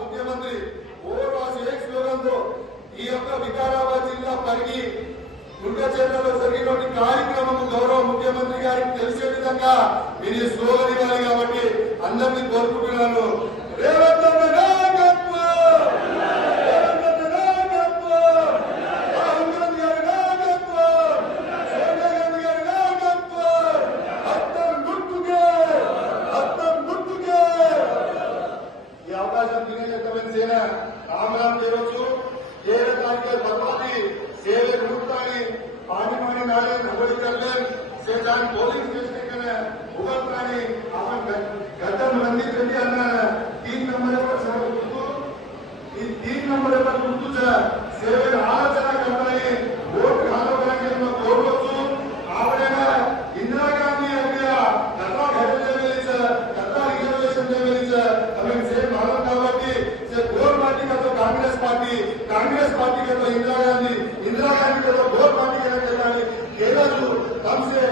मुख्यमंत्री ఈ యొక్క వికారాబాద్ జిల్లా పరిగి గుండెచెర్లలో జరిగినటువంటి కార్యక్రమం గౌరవ ముఖ్యమంత్రి గారికి తెలిసే విధంగా మీరు స్లోగన్ ఇవ్వాలి కాబట్టి అందరినీ కోరుకుంటున్నాను. రేవంత్ అన్న నాయకత్వం, రేవంత్ అన్న నాయకత్వం, రాహుల్ గాంధీ గారి నాయకత్వం, సోనియా గాంధీ గారి నాయకత్వం, హస్తం గుర్తుకే, హస్తం గుర్తుకే. ఈ అవకాశం తిరిగి సేన राम देवचू तेरह तारीख भगवानी सेवे मुहूर्तानी पानी पानी नाले नवड़ी करले से जान पोलिंग स्टेशन उगलतानी आपण गदन मंदिर कधी आणणार 3 नंबर पर सर्व गुर्तू ಈ 3 नंबर पर गुर्तूचा सेवे आलोचना करतानी वोट घालवण्याचे कोरवचू आवडेगा इंदिरा गांधी यांच्या कथा घडले वेळेचं कथा रिझर्वेशन वेळेचं आम्ही से मालूम కాబట్టి से गोर पार्टी का तो कांग्रेस पार्टी का तो इंदिरा गांधी का तो गोर पार्टी के लिए गेला जो हमसे